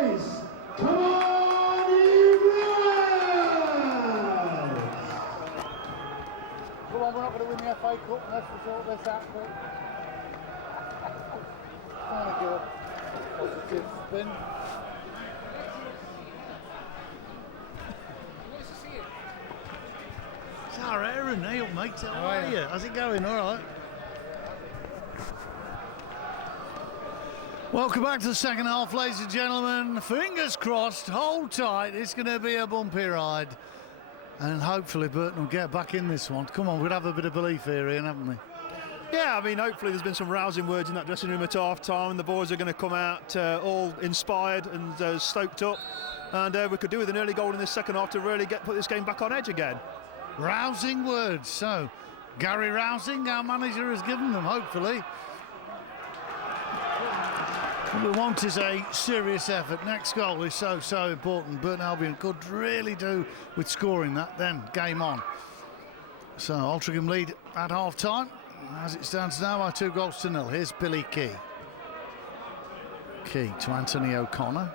boys, come on, you Reds! Come on, we're not going to win the FA Cup unless we sort this out quick. Trying to do a positive spin. Nice to see you. It's our Aaron, Neil, mate. How are you? How's it going? All right. Welcome back to the second half, ladies and gentlemen. Fingers crossed, hold tight. It's going to be a bumpy ride. And hopefully Burton will get back in this one. Come on, we'll have a bit of belief here, Ian, haven't we? Yeah, I mean, hopefully there's been some rousing words in that dressing room at half-time, and the boys are going to come out all inspired and stoked up. And we could do with an early goal in this second half to really put this game back on edge again. Rousing words. So, Gary Rousing, our manager, has given them, hopefully. What we want is a serious effort. Next goal is so important. Burton Albion could really do with scoring that, then game on. So Altrincham lead at half time. As it stands now by 2-0. Here's Billy Key. Key to Anthony O'Connor.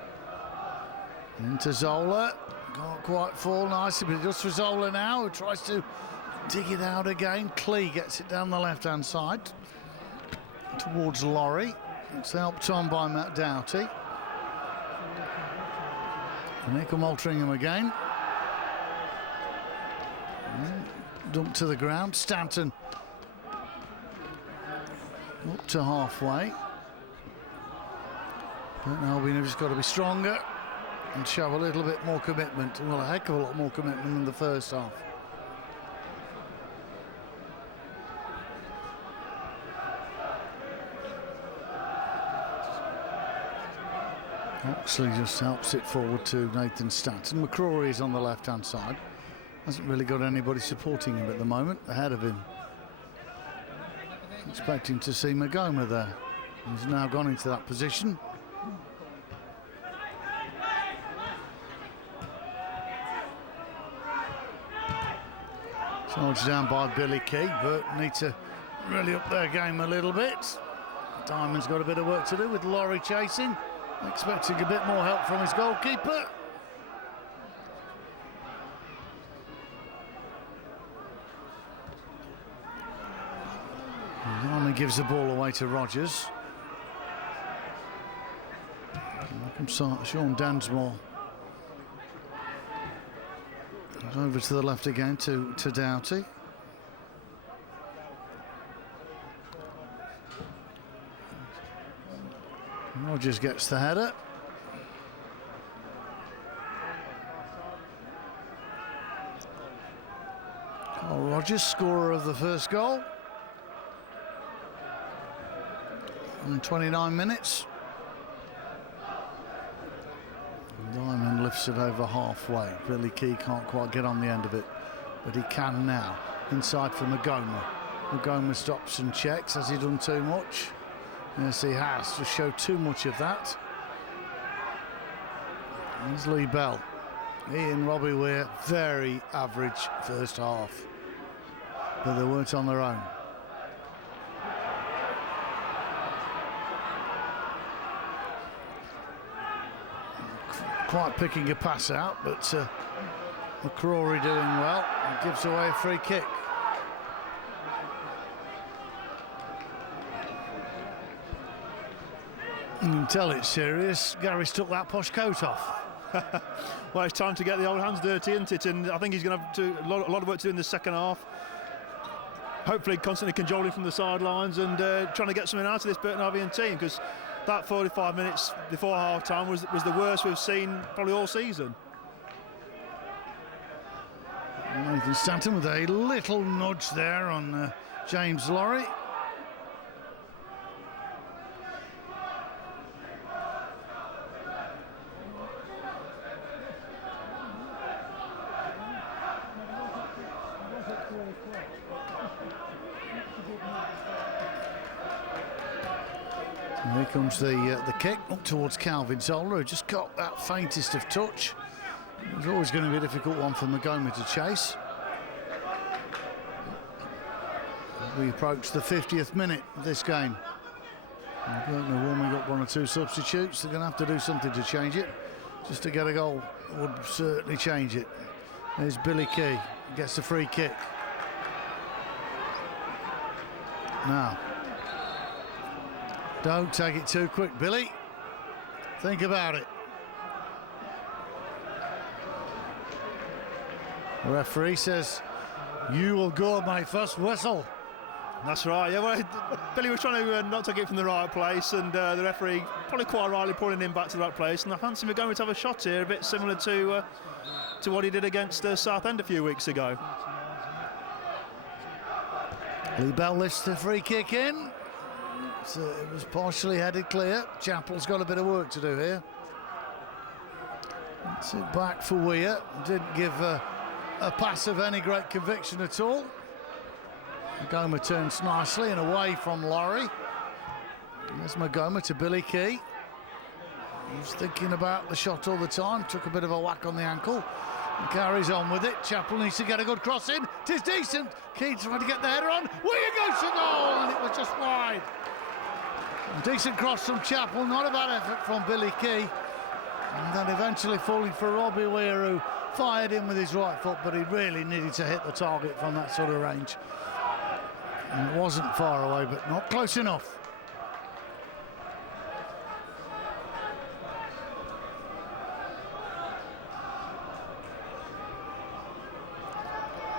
Into Zola. Can't quite fall nicely, but it does for Zola now, who tries to dig it out again. Klee gets it down the left-hand side towards Laurie. It's helped on by Matt Doughty. And here come Altrincham again. Dumped to the ground. Stanton up to halfway. But Albion have just got to be stronger and show a little bit more commitment. Well, a heck of a lot more commitment than the first half. Oxley just helps it forward to Nathan Stanton. McCrory is on the left-hand side. Hasn't really got anybody supporting him at the moment, ahead of him. Expecting to see Magoma there. He's now gone into that position. Charged down by Billy Key, but need to really up their game a little bit. Diamond's got a bit of work to do with Laurie chasing. Expecting a bit more help from his goalkeeper. Army gives the ball away to Rogers. Here comes Sean Dansmore. Over to the left again to Doughty. Rogers gets the header. Carl Rogers, scorer of the first goal. In 29 minutes. Diamond lifts it over halfway. Billy Key can't quite get on the end of it, but he can now. Inside for Magoma. Magoma stops and checks. Has he done too much? Yes, he has. Just showed too much of that. There's Lee Bell. He and Robbie Weir, very average first half, but they weren't on their own. Quite picking a pass out, but McCrory doing well. He gives away a free kick. You can tell it's serious. Gary's took that posh coat off. Well, it's time to get the old hands dirty, isn't it? And I think he's going to have a lot of work to do in the second half. Hopefully constantly cajoling from the sidelines and trying to get something out of this Burton Albion team, because that 45 minutes before half-time was the worst we've seen probably all season. Nathan Stanton with a little nudge there on James Laurie. Here comes the kick up towards Calvin Zola, who just got that faintest of touch. It was always going to be a difficult one for Magoma to chase. We approach the 50th minute of this game. Burton are warming up 1 or 2 substitutes. They're going to have to do something to change it. Just to get a goal would certainly change it. There's Billy Key, gets the free kick. Now, don't take it too quick, Billy. Think about it. The referee says, you will go at my first whistle. That's right, yeah, well, Billy was trying to not take it from the right place, and the referee probably quite rightly pulling him back to the right place, and I fancy we're going to have a shot here, a bit similar to what he did against Southend a few weeks ago. Lee Bell lifts the free kick in. So it was partially headed clear. Chappell's got a bit of work to do here. It's it back for Weir. Didn't give a pass of any great conviction at all. Magoma turns nicely and away from Laurie. There's Magoma to Billy Key. He's thinking about the shot all the time. Took a bit of a whack on the ankle. And carries on with it. Chappell needs to get a good cross in. Tis decent. Key trying to get the header on. Weir goes to goal, and it was just wide. Decent cross from Chappell, not a bad effort from Billy Key. And then eventually falling for Robbie Weir, who fired in with his right foot, but he really needed to hit the target from that sort of range. And it wasn't far away, but not close enough.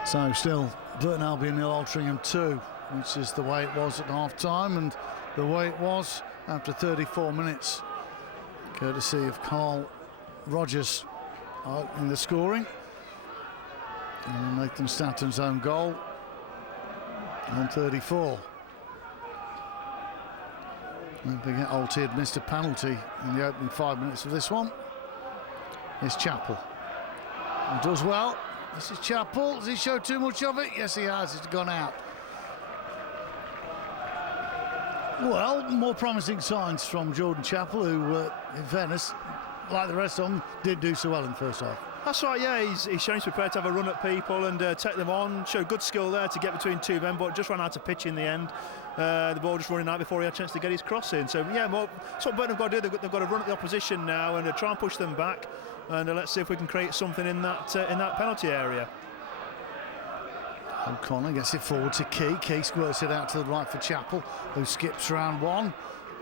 So still Burton Albion 0, Altrincham 2, which is the way it was at half-time and the way it was after 34 minutes, courtesy of Carl Rogers in the scoring. And Nathan Stanton's own goal on 34. Don't forget Alty had missed a penalty in the opening 5 minutes of this one. Here's Chappell. He does well. This is Chappell. Has he showed too much of it? Yes, he has. It's gone out. Well, more promising signs from Jordan Chappell, who, in fairness, like the rest of them, did do so well in the first half. That's right, yeah, he's shown he's prepared to have a run at people and take them on. Showed good skill there to get between 2 men, but just ran out of pitch in the end. The ball just running out before he had a chance to get his cross in. So, yeah, well, that's what Burton have got to do. They've got to run at the opposition now and try and push them back. And let's see if we can create something in that penalty area. O'Connor gets it forward to Key. Key squirts it out to the right for Chappell, who skips round one.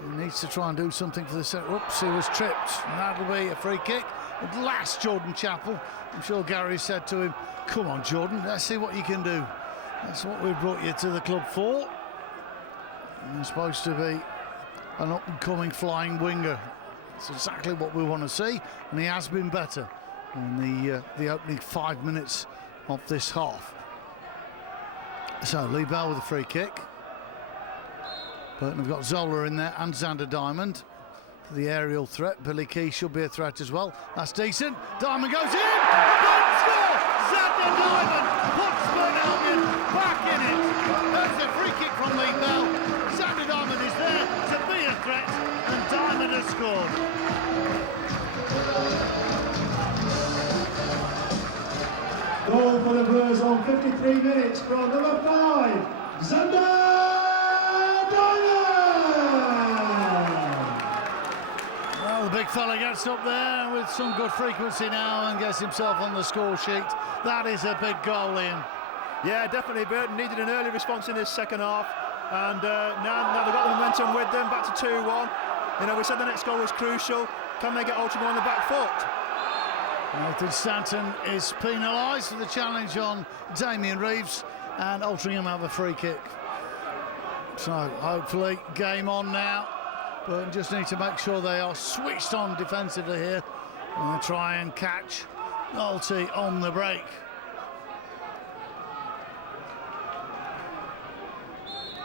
He needs to try and do something for the set. Oops, he was tripped. And that'll be a free kick. At last, Jordan Chappell. I'm sure Gary said to him, come on, Jordan, let's see what you can do. That's what we brought you to the club for. You're supposed to be an up-and-coming flying winger. It's exactly what we want to see, and he has been better in the opening 5 minutes of this half. So Lee Bell with a free kick. Burton have got Zola in there and Xander Diamond for the aerial threat. Billy Key should be a threat as well. That's decent. Diamond goes in. And Burton score. Xander Diamond puts Burton Albion back in it. There's a free kick from Lee Bell. Xander Diamond is there to be a threat, and Diamond has scored. Goal for the Brewers on 53 minutes from number 5, Xander Diamond! Well, the big fella gets up there with some good frequency now and gets himself on the score sheet. That is a big goal, Ian. Yeah, definitely. Burton needed an early response in this second half, and now they've got the momentum with them, back to 2-1. You know, we said the next goal was crucial. Can they get Altrincham on the back foot? Nathan Stanton is penalised for the challenge on Damien Reeves, and Altrincham have a free kick. So hopefully game on now. Burton just need to make sure they are switched on defensively here and try and catch Alty on the break.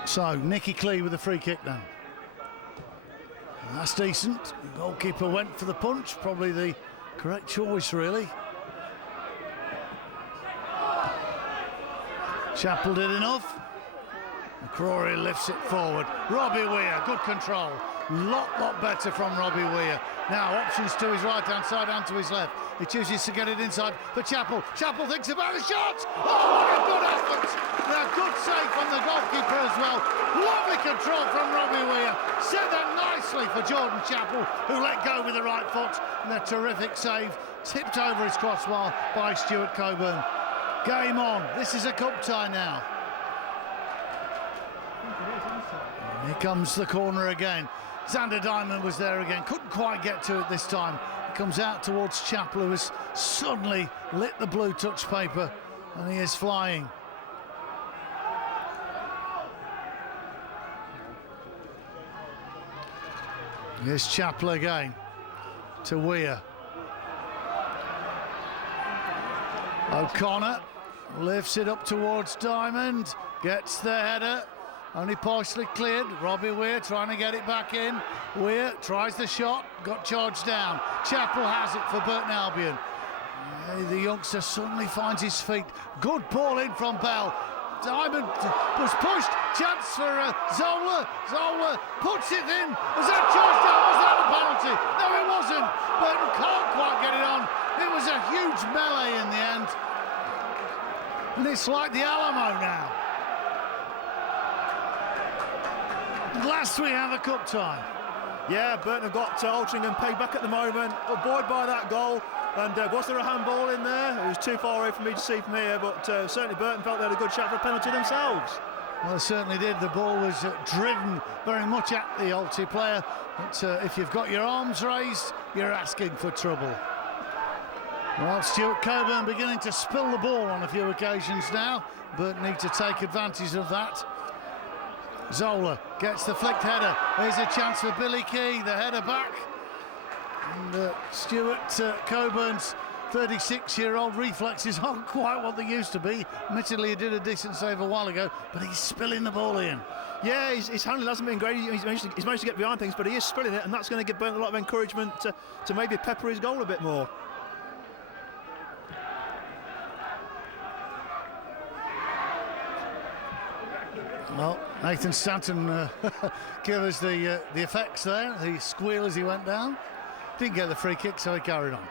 So Nicky Clee with a free kick then. That's decent. The goalkeeper went for the punch, probably the correct choice, really. Chappell did enough. McCrory lifts it forward. Robbie Weir, good control. Lot better from Robbie Weir. Now options to his right-hand side and to his left. He chooses to get it inside for Chappell. Chappell thinks about the shot. Oh, what a good effort. A good save from the goalkeeper as well. Lovely control from Robbie Weir. Set that nicely for Jordan Chappell, who let go with the right foot. And a terrific save. Tipped over his crossbar by Stuart Coburn. Game on. This is a cup tie now. Here comes the corner again. Xander Diamond was there again. Couldn't quite get to it this time. He comes out towards Chappell, who has suddenly lit the blue touch paper, and he is flying. Here's Chappell again to Weir. O'Connor lifts it up towards Diamond, gets the header, only partially cleared. Robbie Weir trying to get it back in. Weir tries the shot, got charged down. Chappell has it for Burton Albion. The youngster suddenly finds his feet. Good ball in from Bell. Diamond was pushed, chance for Zola. Zola puts it in. Was that charged down? Was that a penalty? No, it wasn't. Burton can't quite get it on. It was a huge melee in the end. And it's like the Alamo now. At last we have a cup tie. Yeah, Burton have got Altrincham pegged back at the moment, buoyed by that goal. And was there a handball in there? It was too far away for me to see from here, but certainly Burton felt they had a good shot for a penalty themselves. Well, they certainly did. The ball was driven very much at the Alti player. But if you've got your arms raised, you're asking for trouble. Well, Stuart Coburn beginning to spill the ball on a few occasions now. Burton need to take advantage of that. Zola gets the flicked header. There's a chance for Billy Key, the header back. And Stuart Coburn's 36-year-old reflexes aren't quite what they used to be. Admittedly, he did a decent save a while ago, but he's spilling the ball in. Yeah, his handling hasn't been great. He's managed to get behind things, but he is spilling it, and that's going to give Burton a lot of encouragement to maybe pepper his goal a bit more. Well, Nathan Stanton gave us the effects there, the squeal as he went down. Didn't get the free kick, so he carried on.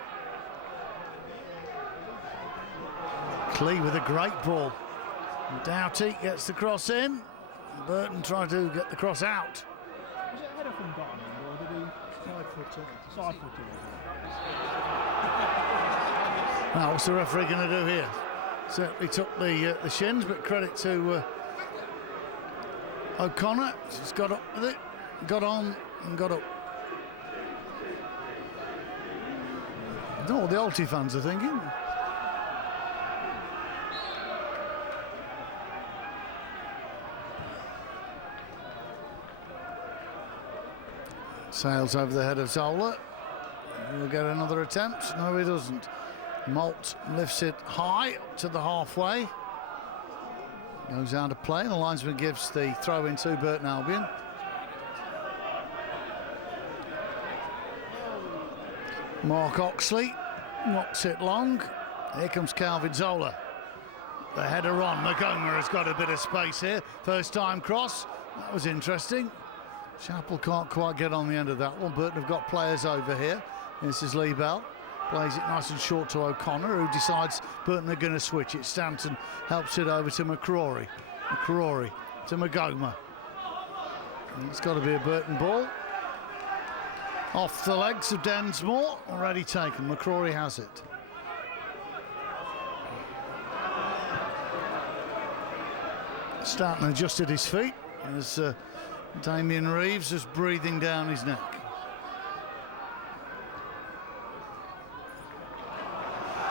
Clee with a great ball. Doughty gets the cross in. Burton trying to get the cross out. Was it a header from Burton, or did he side foot it? Now, what's the referee going to do here? Certainly took the shins, but credit to O'Connor. He's got up with it, got on and got up. I don't know what the Alti fans are thinking. Sails over the head of Zola. He'll get another attempt. No, he doesn't. Malt lifts it high up to the halfway. Goes out of play. The linesman gives the throw in to Burton Albion. Mark Oxley knocks it long. Here comes Calvin Zola. The header on. Magoma has got a bit of space here. First time cross. That was interesting. Chappell can't quite get on the end of that one. Burton have got players over here. This is Lee Bell. Plays it nice and short to O'Connor, who decides Burton are going to switch it. Stanton helps it over to McCrory. McCrory to Magoma. It's got to be a Burton ball. Off the legs of Densmore, already taken. McCrory has it. Stanton adjusted his feet as Damien Reeves is breathing down his neck.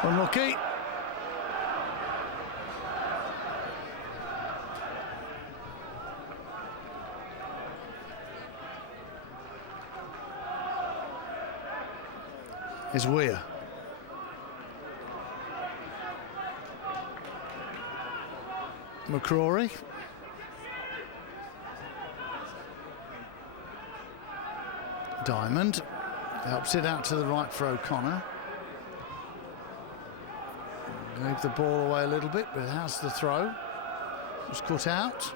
Unlucky. Is Weir. McCrory. Diamond helps it out to the right for O'Connor. Gave the ball away a little bit, but it has the throw. Was cut out.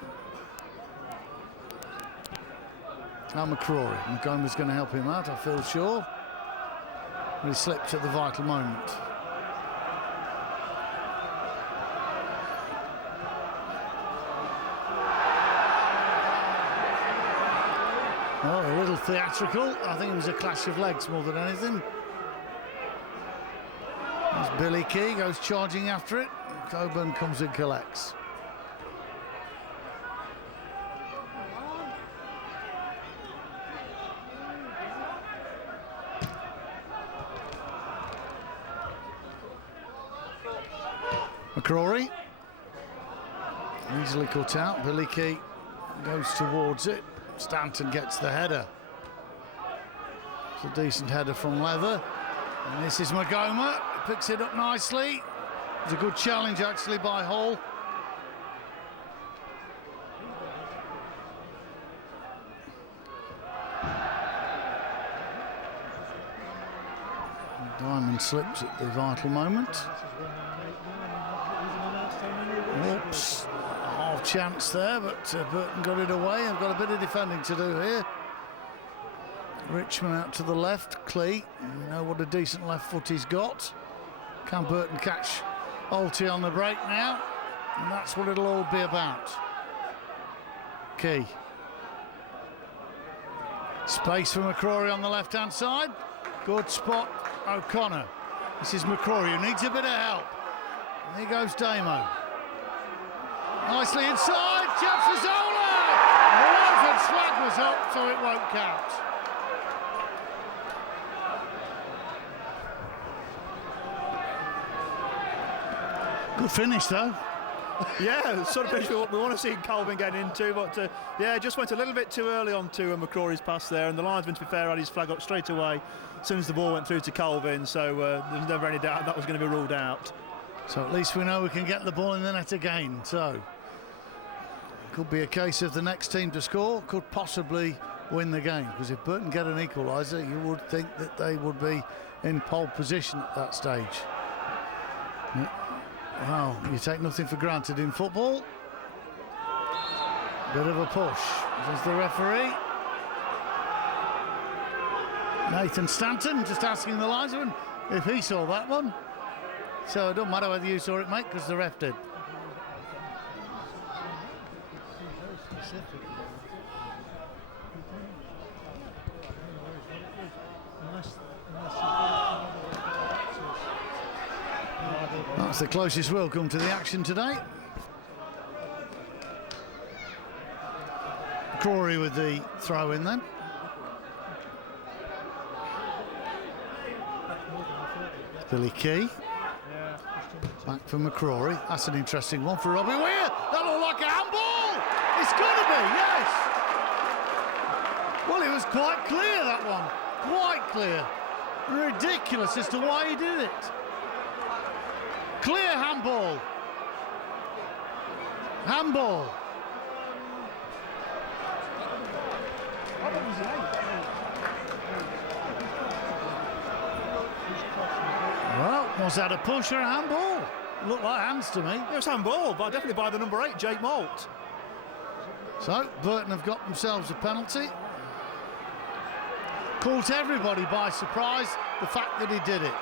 Now McCrory. Montgomery's going to help him out, I feel sure. But he slipped at the vital moment. Oh, a little theatrical. I think it was a clash of legs more than anything. As Billy Key goes charging after it. Coburn comes and collects. McCrory. Easily cut out. Billy Key goes towards it. Stanton gets the header. It's a decent header from Leather. And this is Magoma. Picks it up nicely. It's a good challenge actually by Hall. Diamond slips at the vital moment. Oops. Half chance there, but Burton got it away. I've got a bit of defending to do here. Richmond out to the left. Clee, you know what a decent left foot he's got. Can Burton catch Alty on the break now? And that's what it'll all be about. Key. Space for McCrory on the left-hand side. Good spot, O'Connor. This is McCrory who needs a bit of help. And here goes Damo. Nicely inside, chance for Zola! The Wotan's flag was up, so it won't count. Good finish though. Yeah, sort of finish we want to see Calvin getting into, but yeah, just went a little bit too early onto McCrory's pass there, and the linesman, to be fair, had his flag up straight away as soon as the ball went through to Calvin, so there's never any doubt that was going to be ruled out. So at least we know we can get the ball in the net again, so could be a case of the next team to score could possibly win the game, because if Burton get an equaliser, you would think that they would be in pole position at that stage. Yeah. Well, you take nothing for granted in football. Bit of a push. There's the referee. Nathan Stanton just asking the linesman if he saw that one. So it doesn't matter whether you saw it, mate, because the ref did. That's the closest we'll come to the action today. Crawley with the throw in then. Billy Key. Back for McCrory. That's an interesting one for Robbie Weir. That looked like a handball. It's got to be, yes. Well, it was quite clear, that one. Quite clear. Ridiculous as to why he did it. Clear handball. Handball. Well, was that a push or a handball? Looked like hands to me. It was handball, but definitely by the number 8, Jake Malt. So, Burton have got themselves a penalty. Caught everybody by surprise, the fact that he did it.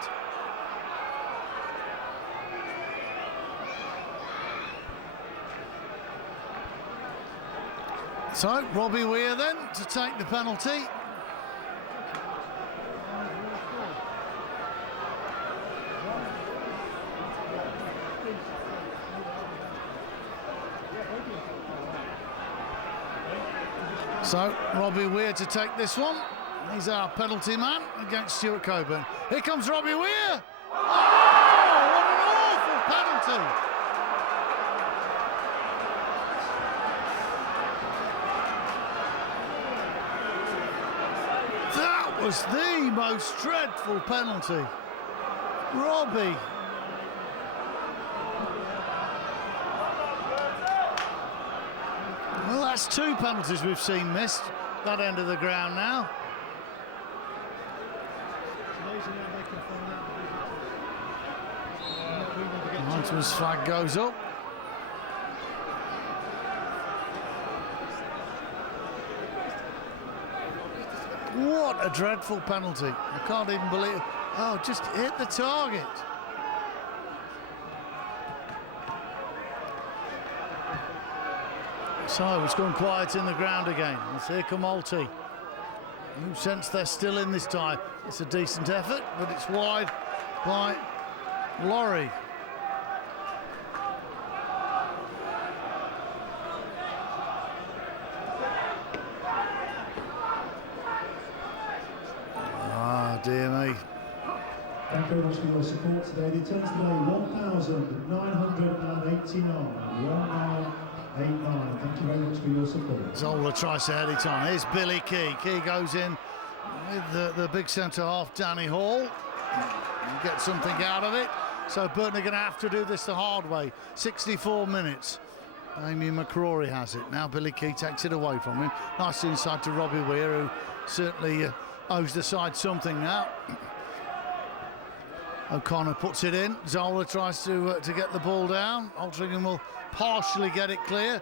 So, Robbie Weir then to take the penalty. So, Robbie Weir to take this one. He's our penalty man against Stuart Coburn. Here comes Robbie Weir. Oh, what an awful penalty. That was the most dreadful penalty. Robbie. Well, that's 2 penalties we've seen missed. That end of the ground now. Linesman's flag goes up. a dreadful penalty. I can't even believe it. Oh, just hit the target. So it's gone quiet in the ground again. Let's here come Alti. You sense they're still in this time. It's a decent effort, but it's wide by Laurie. Ah, dear me. Thank you very much for your support today. The attendance today, 1,989. 1989. Thank you very much for your support. Zola tries to head it on. Here's Billy Key. Key goes in with the big centre half, Danny Hall. Get something out of it. So Burton are going to have to do this the hard way. 64 minutes. Amy McCrory has it. Now Billy Key takes it away from him. Nice inside to Robbie Weir, who certainly owes the side something now. O'Connor puts it in. Zola tries to get the ball down. Altrincham will partially get it clear.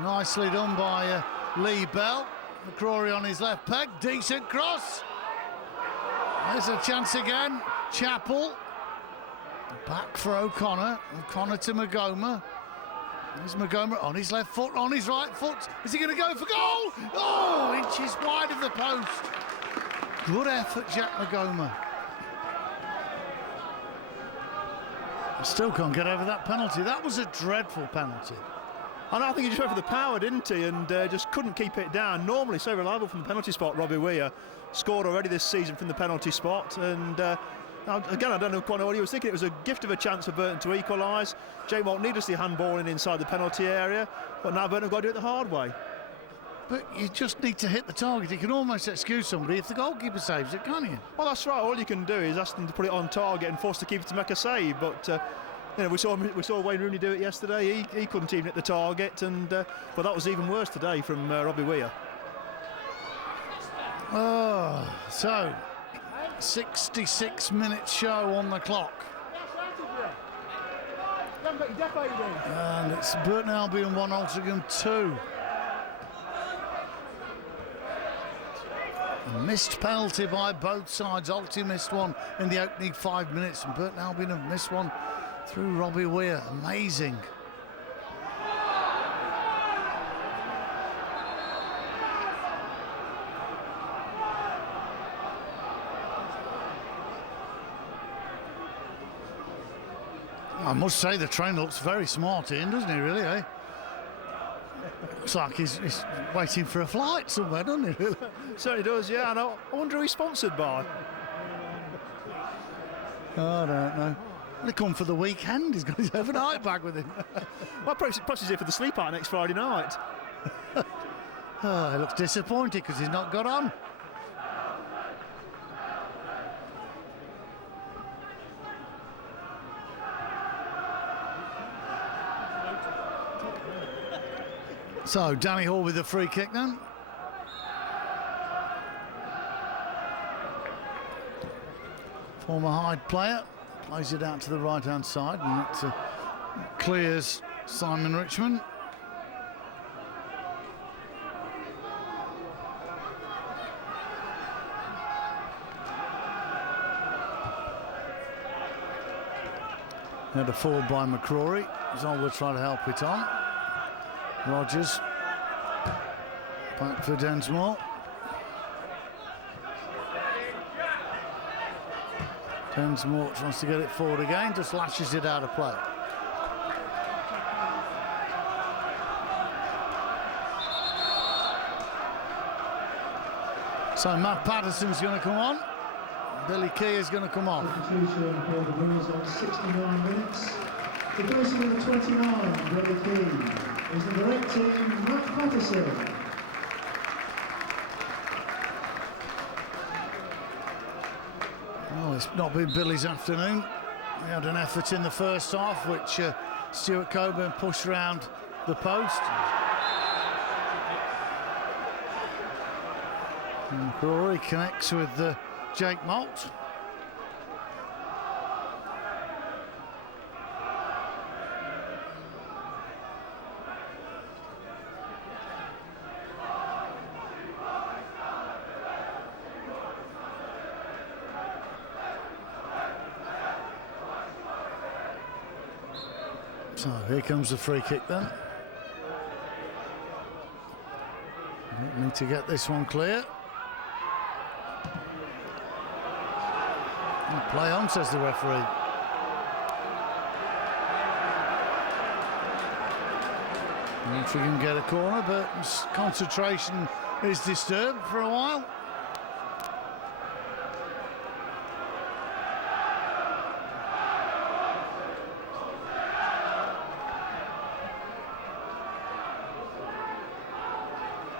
Nicely done by Lee Bell. McCrory on his left peg. Decent cross. There's a chance again. Chappell. Back for O'Connor. O'Connor to Magoma. There's Magoma on his left foot, on his right foot. Is he going to go for goal? Oh, inches wide of the post. Good effort, Jack Magoma. Still can't get over that penalty. That was a dreadful penalty. And I think he just went for the power, didn't he? And just couldn't keep it down. Normally so reliable from the penalty spot, Robbie Weir. Scored already this season from the penalty spot. And again, I don't know quite know what he was thinking. It was a gift of a chance for Burton to equalise. Jay Walt needlessly handballing inside the penalty area. But now Burton have got to do it the hard way. But you just need to hit the target. You can almost excuse somebody if the goalkeeper saves it, can't you? Well, that's right. All you can do is ask them to put it on target and force the keeper to make a save. But you know, we saw Wayne Rooney do it yesterday. He couldn't even hit the target, and but that was even worse today from Robbie Weir. Oh, so 66-minute show on the clock. And it's Burton Albion 1, Altrincham 2. A missed penalty by both sides. Alti missed one in the opening 5 minutes, and Burton Albion have missed one through Robbie Weir. Amazing. I must say the trainer looks very smart in, doesn't he, really, eh? Looks like he's waiting for a flight somewhere, doesn't he? Certainly does, yeah. And I wonder who he's sponsored by. Oh, I don't know. Well, he come for the weekend. He's got his overnight bag with him. Well, perhaps he's here for the sleep out next Friday night. Oh, he looks disappointed because he's not got on. So, Danny Hall with the free kick then. Former Hyde player plays it out to the right-hand side, and it clears Simon Richmond. Header forward by McCrory. Zola trying to help it on. Rogers back for Densmore. Densmore tries to get it forward again, just lashes it out of play. So Matt Patterson's going to come on. Billy Key is going to come off. Substitution for the Blues on 69 minutes. Replacing number 29, Billy Key, is number 18, Matt Patterson. Well, it's not been Billy's afternoon. He had an effort in the first half, which Stuart Coburn pushed round the post. And Rory connects with Jake Malt. So here comes the free kick then. Need to get this one clear. Play on, says the referee. Altrincham get a corner, but his concentration is disturbed for a while.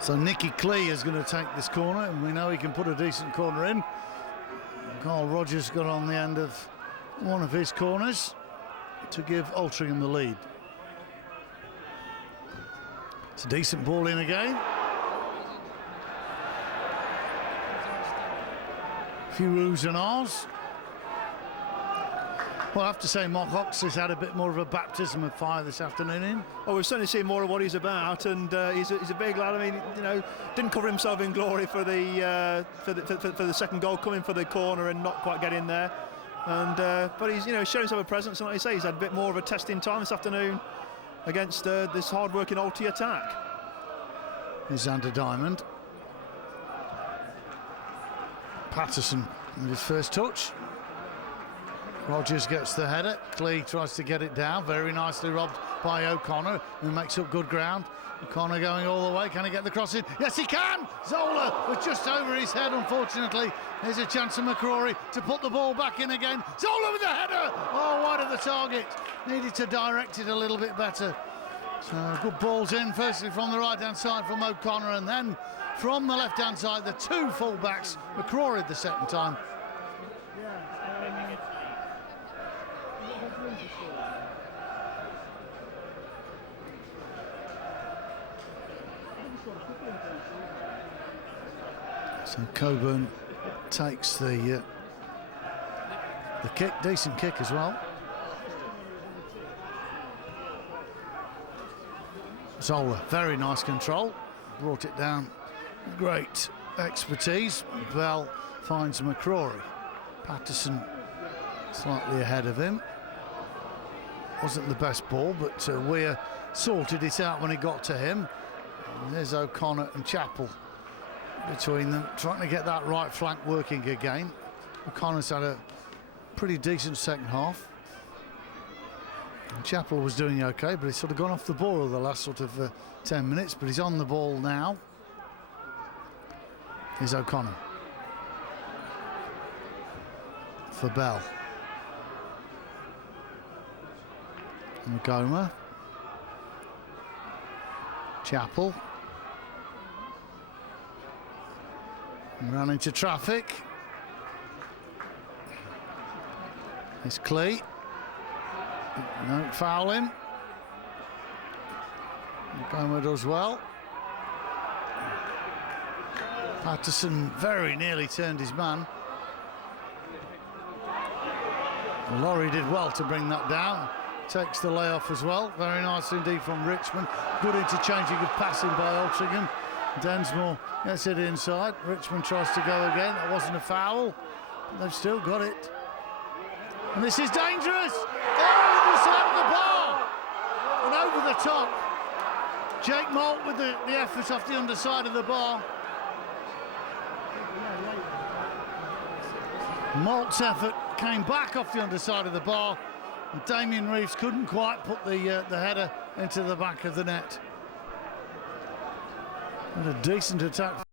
So Nicky Clee is going to take this corner, and we know he can put a decent corner in. Carl Rogers got on the end of one of his corners to give Altrincham the lead. It's a decent ball in again. A few oohs and ahs. Well, I have to say Mark Ox has had a bit more of a baptism of fire this afternoon in. Oh, we've certainly seen more of what he's about, and he's a big lad. I mean, you know, didn't cover himself in glory for the second goal, coming for the corner and not quite getting there. And but he's, you know, shown himself a presence, and like you say, he's had a bit more of a testing time this afternoon against this hard-working Alti attack. Here's Xander Diamond. Patterson with his first touch. Rogers gets the header. Clee tries to get it down. Very nicely robbed by O'Connor, who makes up good ground. O'Connor going all the way. Can he get the cross in? Yes, he can! Zola was just over his head, unfortunately. There's a chance for McCrory to put the ball back in again. Zola with the header! Oh, wide of the target. Needed to direct it a little bit better. So good balls in, firstly from the right-hand side from O'Connor, and then from the left-hand side, the two full-backs. McCrory the second time. So Coburn takes the kick, decent kick as well. Zola, very nice control, brought it down, great expertise. Bell finds McCrory. Patterson slightly ahead of him. Wasn't the best ball, but Weir sorted it out when it got to him. And there's O'Connor and Chappell between them, trying to get that right flank working again. O'Connor's had a pretty decent second half. And Chappell was doing okay, but he's sort of gone off the ball over the last sort of 10 minutes, but he's on the ball now. Here's O'Connor. For Bell. Ngoma. Chappell. Ran into traffic. It's Clee. No fouling. Ngoma does well. Patterson very nearly turned his man. Laurie did well to bring that down. Takes the layoff as well. Very nice indeed from Richmond. Good interchanging of passing by Altrincham. Densmore gets it inside. Richmond tries to go again. That wasn't a foul, but they've still got it. And this is dangerous. Oh, the side of the bar. And over the top. Jake Malt with the effort off the underside of the bar. Malt's effort came back off the underside of the bar, and Damien Reeves couldn't quite put the header into the back of the net. What a decent attack.